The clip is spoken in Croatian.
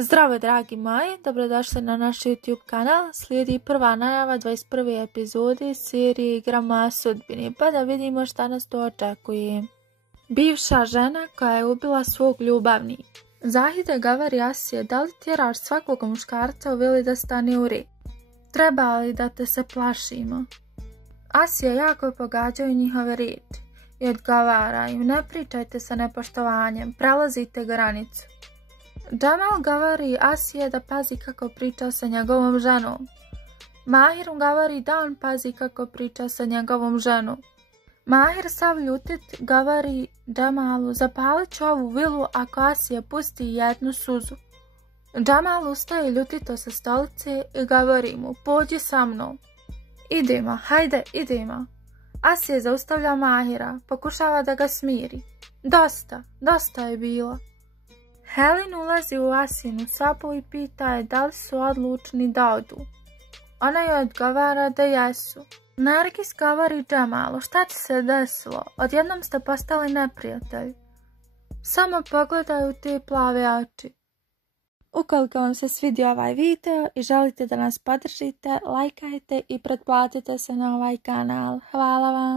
Zdravo dragi moji, dobrodošli na naš YouTube kanal. Slijedi prva najava 21. epizode serije Igrama sudbine, pa da vidimo šta nas to očekuje. Bivša žena koja je ubila svog ljubavnika. Zahide govori Asije, da li tjeraš svakog muškarca u vili da stane u red? Treba li da te se plašimo? Asija jako pogađaju njihove riječi i odgovara im, ne pričajte sa nepoštovanjem, prelazite granicu. Džamal govori Asije da pazi kako priča sa njegovom ženom. Mahir govori da on pazi kako priča sa njegovom ženom. Mahir sav ljutit govori Džamalu, zapalit ću ovu vilu ako Asija pusti jednu suzu. Džamal ustaje ljutito sa stolice i govori mu, pođi sa mnom. Idemo, hajde, idemo. Asija zaustavlja Mahira, pokušava da ga smiri. Dosta je bilo. Helen ulazi u Asinu sobu i pita je da li su odlučni da odu. Ona joj odgovara da jesu. Nargis govori Džamalu, šta ti se desilo? Odjednom ste postali neprijatelji. Samo pogledaju te plave oči. Ukoliko vam se svidio ovaj video i želite da nas podržite, lajkajte i pretplatite se na ovaj kanal. Hvala vam.